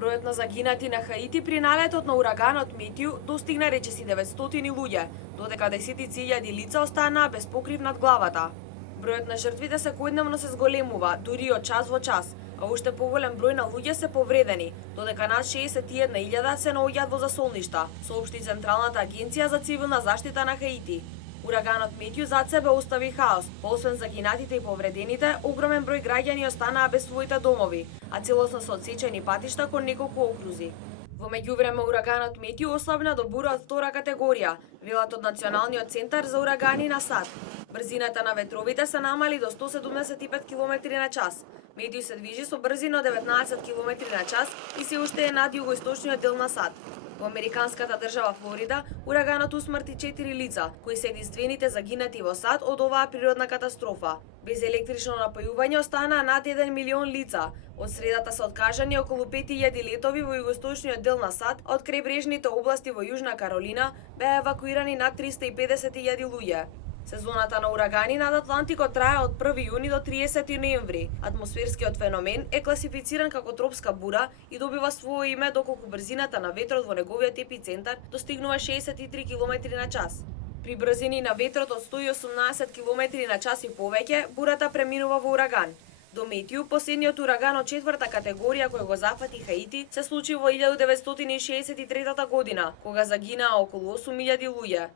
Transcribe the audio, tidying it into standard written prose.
Бројот на загинати на Хаити при налетот на ураганот Метју достигна речиси 900 луѓе, додека десетици илјади лица останаа без покрив над главата. Бројот на жртвите секојдневно се зголемува, дури од час во час, а уште поголем број на луѓе се повредени, додека над 61.000 се наоѓаат во засолништа, соопшти Централната агенција за цивилна заштита на Хаити. Ураганот Метју зад себе остави хаос, освен загинатите и повредените, огромен број граѓани останаа без своите домови, а целосно се одсечени патишта кон неколку окрузи. Во меѓувреме ураганот Метју ослабна до бура од втора категорија, велат од Националниот центар за урагани на САД. Брзината на ветровите се намали до 175 км на час. Метју се движи со брзина од 19 км на час и се уште е над југоисточниот дел на САД. Во американската држава Флорида, ураганот усмрти 4 лица, кои се единствените загинати во САД од оваа природна катастрофа. Без електрично напојување останаа над 1 милион лица. Од средата се откажани околу 5000 летови во југоисточниот дел на САД, а од крајбрежните области во Јужна Каролина беа евакуирани над 350.000 луѓе. Сезоната на урагани над Атлантикот трае од 1 јуни до 30 ноември. Атмосферскиот феномен е класифициран како тропска бура и добива свое име доколку брзината на ветрот во неговиот епицентар достигнува 63 км на час. При брзини на ветрот од 118 км на час и повеќе, бурата преминува во ураган. До Метју, последниот ураган од четврта категорија кој го зафати Хаити, се случи во 1963 година, кога загинаа околу 8.000 луѓе.